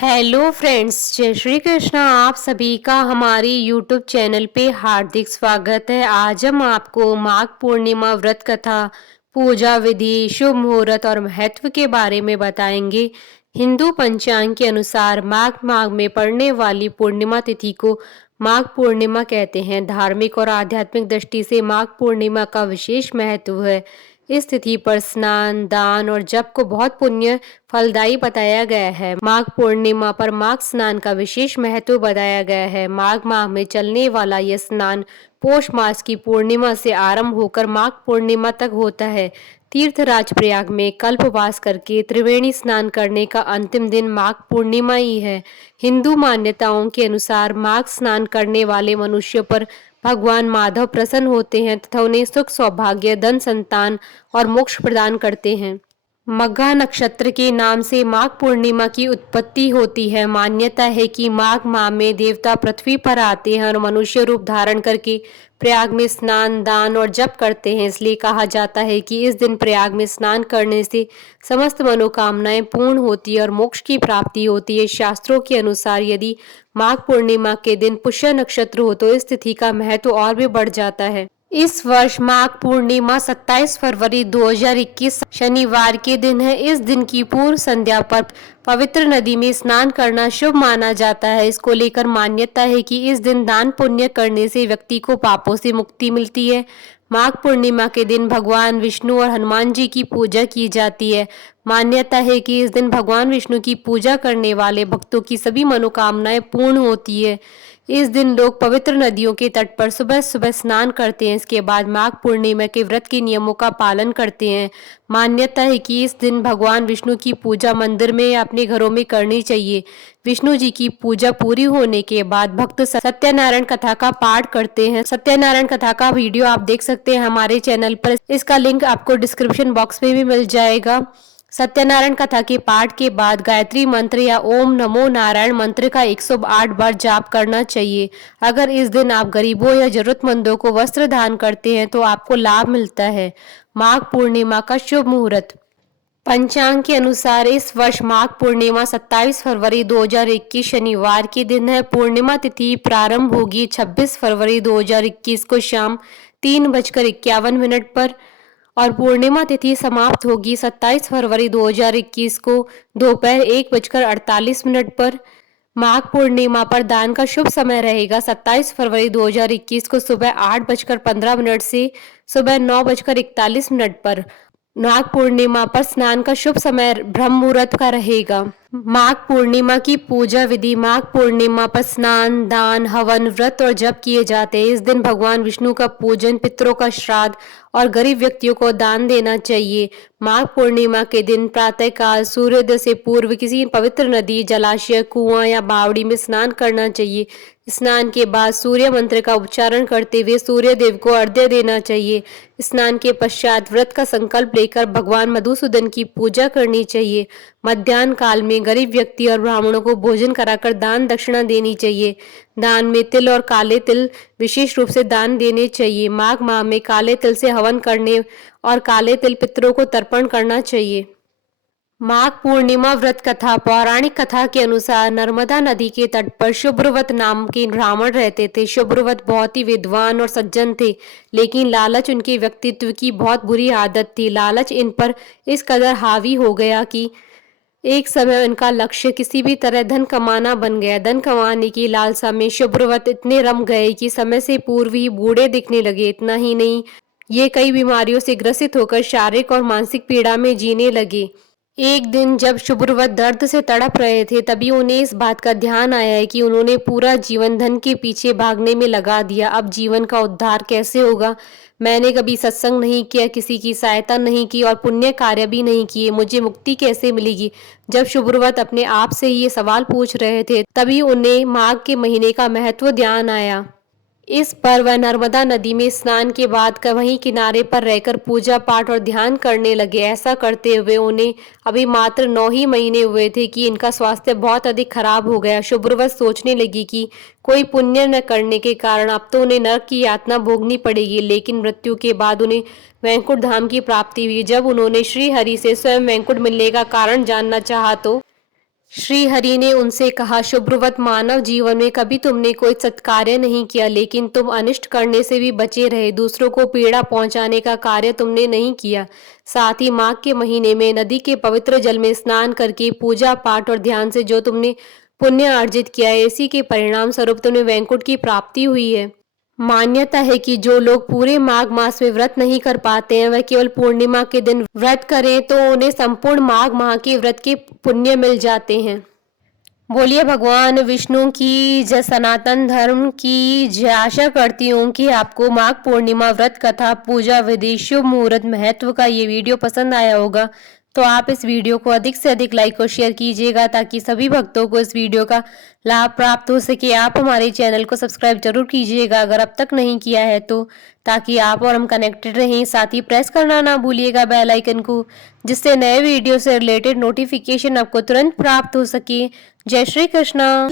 Hello friends, जय श्री कृष्णा। आप सभी का हमारी यूट्यूब चैनल पे हार्दिक स्वागत है। आज हम आपको माघ पूर्णिमा व्रत कथा, पूजा विधि, शुभ मुहूर्त और महत्व के बारे में बताएंगे। हिंदू पंचांग के अनुसार माघ में पड़ने वाली पूर्णिमा तिथि को माघ पूर्णिमा कहते हैं। धार्मिक और आध्यात्मिक दृष्टि से माघ पूर्णिमा का विशेष महत्व है। इस तिथि पर स्नान, दान और जप को बहुत पुण्य फलदायी बताया गया है। माघ पूर्णिमा पर माघ स्नान का विशेष महत्व बताया गया है। माघ माह में चलने वाला यह स्नान पौष मास की पूर्णिमा से आरंभ होकर माघ पूर्णिमा तक होता है। तीर्थराज प्रयाग में कल्पवास करके त्रिवेणी स्नान करने का अंतिम दिन माघ पूर्णिमा ही है। हिंदू मान्यताओं के अनुसार माघ स्नान करने वाले मनुष्य पर भगवान माधव प्रसन्न होते हैं तथा उन्हें सुख, सौभाग्य, धन, संतान और मोक्ष प्रदान करते हैं। मघा नक्षत्र के नाम से माघ पूर्णिमा की उत्पत्ति होती है। मान्यता है कि माघ माह में देवता पृथ्वी पर आते हैं और मनुष्य रूप धारण करके प्रयाग में स्नान, दान और जप करते हैं। इसलिए कहा जाता है कि इस दिन प्रयाग में स्नान करने से समस्त मनोकामनाएं पूर्ण होती है और मोक्ष की प्राप्ति होती है। शास्त्रों के अनुसार यदि माघ पूर्णिमा के दिन पुष्य नक्षत्र हो तो इस तिथि का महत्व और भी बढ़ जाता है। इस वर्ष माघ पूर्णिमा 27 फरवरी 2021 शनिवार के दिन है। इस दिन की पूर्व संध्या पर पवित्र नदी में स्नान करना शुभ माना जाता है। इसको लेकर मान्यता है कि इस दिन दान पुण्य करने से व्यक्ति को पापों से मुक्ति मिलती है। माघ पूर्णिमा के दिन भगवान विष्णु और हनुमान जी की पूजा की जाती है। मान्यता है कि इस दिन भगवान विष्णु की पूजा करने वाले भक्तों की सभी मनोकामनाएं पूर्ण होती है। इस दिन लोग पवित्र नदियों के तट पर सुबह सुबह स्नान करते हैं। इसके बाद माघ पूर्णिमा के व्रत के नियमों का पालन करते हैं। मान्यता है कि इस दिन भगवान विष्णु की पूजा मंदिर में या अपने घरों में करनी चाहिए। विष्णु जी की पूजा पूरी होने के बाद भक्त सत्यनारायण कथा का पाठ करते हैं। सत्यनारायण कथा का वीडियो आप देख सकते हैं हमारे चैनल पर। इसका लिंक आपको डिस्क्रिप्शन बॉक्स में भी मिल जाएगा। सत्यनारायण कथा के पाठ के बाद गायत्री मंत्र या ओम नमो नारायण मंत्र का 108 बार जाप करना चाहिए। अगर इस दिन आप गरीबों या जरूरतमंदों को वस्त्र दान करते हैं तो आपको लाभ मिलता है। माघ पूर्णिमा का शुभ मुहूर्त। पंचांग के अनुसार इस वर्ष माघ पूर्णिमा 27 फरवरी 2021 शनिवार के दिन है। पूर्णिमा तिथि प्रारंभ होगी 26 फरवरी 2021 को शाम 3:51 पर और पूर्णिमा तिथि समाप्त होगी 27 फरवरी 2021 को दोपहर 1:48 पर। माघ पूर्णिमा पर दान का शुभ समय रहेगा 27 फरवरी 2021 को सुबह 8:15 से सुबह 9:41 पर। माघ पूर्णिमा पर स्नान का शुभ समय ब्रह्म मुहूर्त का रहेगा। माघ पूर्णिमा की पूजा विधि। माघ पूर्णिमा पर स्नान, दान, हवन, व्रत और जप किए जाते हैं। इस दिन भगवान विष्णु का पूजन, पितरों का श्राद्ध और गरीब व्यक्तियों को दान देना चाहिए। माघ पूर्णिमा के दिन प्रातःकाल सूर्योदय से पूर्व किसी पवित्र नदी, जलाशय, कुआं या बावड़ी में स्नान करना चाहिए। स्नान के बाद सूर्य मंत्र का उच्चारण करते हुए सूर्य देव को अर्घ्य देना चाहिए। स्नान के पश्चात व्रत का संकल्प लेकर भगवान मधुसूदन की पूजा करनी चाहिए। मध्याह्न काल में गरीब व्यक्ति और ब्राह्मणों को भोजन कराकर दान दक्षिणा देनी चाहिए। दान में तिल और काले तिल विशेष रूप से दान देने चाहिए। माघ माह में काले तिल से हवन करने और काले तिल पितरों को तर्पण करना चाहिए। माघ पूर्णिमा व्रत कथा। पौराणिक कथा के अनुसार नर्मदा नदी के तट पर शुभ्रवत नाम के ब्राह्मण रहते थे। शुभ्रवत बहुत ही विद्वान और सज्जन थे, लेकिन लालच उनके व्यक्तित्व की बहुत बुरी आदत थी। लालच इन पर इस कदर हावी हो गया कि एक समय उनका लक्ष्य किसी भी तरह धन कमाना बन गया। धन कमाने की लालसा में शुभ्रवत इतने रम गए कि समय से पूर्व ही बूढ़े दिखने लगे। इतना ही नहीं, ये कई बीमारियों से ग्रसित होकर शारीरिक और मानसिक पीड़ा में जीने लगे। एक दिन जब शुभ्रवत दर्द से तड़प रहे थे, तभी उन्हें इस बात का ध्यान आया है कि उन्होंने पूरा जीवन धन के पीछे भागने में लगा दिया। अब जीवन का उद्धार कैसे होगा? मैंने कभी सत्संग नहीं किया, किसी की सहायता नहीं की और पुण्य कार्य भी नहीं किए, मुझे मुक्ति कैसे मिलेगी? जब शुभ्रवत अपने आप से ये सवाल पूछ रहे थे, तभी उन्हें माघ के महीने का महत्व ध्यान आया। इस पर वह नर्मदा नदी में स्नान के बाद वहीं किनारे पर रहकर पूजा पाठ और ध्यान करने लगे। ऐसा करते हुए उन्हें अभी मात्र 9 ही महीने हुए थे कि इनका स्वास्थ्य बहुत अधिक खराब हो गया। शुभ्रवत सोचने लगी कि कोई पुण्य न करने के कारण अब तो उन्हें नरक की यातना भोगनी पड़ेगी। लेकिन मृत्यु के बाद उन्हें वैकुंठ धाम की प्राप्ति हुई। जब उन्होंने श्री हरि से स्वयं वैकुंठ मिलने का कारण जानना चाहा तो श्री हरि ने उनसे कहा, शुभ्रवत, मानव जीवन में कभी तुमने कोई सत्कार्य नहीं किया, लेकिन तुम अनिष्ट करने से भी बचे रहे। दूसरों को पीड़ा पहुंचाने का कार्य तुमने नहीं किया। साथ ही माघ के महीने में नदी के पवित्र जल में स्नान करके पूजा पाठ और ध्यान से जो तुमने पुण्य अर्जित किया है, इसी के परिणाम स्वरूप तुम्हें वैकुंठ की प्राप्ति हुई है। मान्यता है कि जो लोग पूरे माघ मास में व्रत नहीं कर पाते हैं, वह केवल पूर्णिमा के दिन व्रत करें तो उन्हें संपूर्ण माघ माह के व्रत के पुण्य मिल जाते हैं। बोलिए भगवान विष्णु की जय, सनातन धर्म की जय। आशा करती हूँ कि आपको माघ पूर्णिमा व्रत कथा, पूजा विधि, शुभ मुहूर्त, महत्व का ये वीडियो पसंद आया होगा। तो आप इस वीडियो को अधिक से अधिक लाइक और शेयर कीजिएगा ताकि सभी भक्तों को इस वीडियो का लाभ प्राप्त हो सके। आप हमारे चैनल को सब्सक्राइब जरूर कीजिएगा अगर अब तक नहीं किया है तो, ताकि आप और हम कनेक्टेड रहें। साथ ही प्रेस करना ना भूलिएगा बेल आइकन को, जिससे नए वीडियो से रिलेटेड नोटिफिकेशन आपको तुरंत प्राप्त हो सके। जय श्री कृष्णा।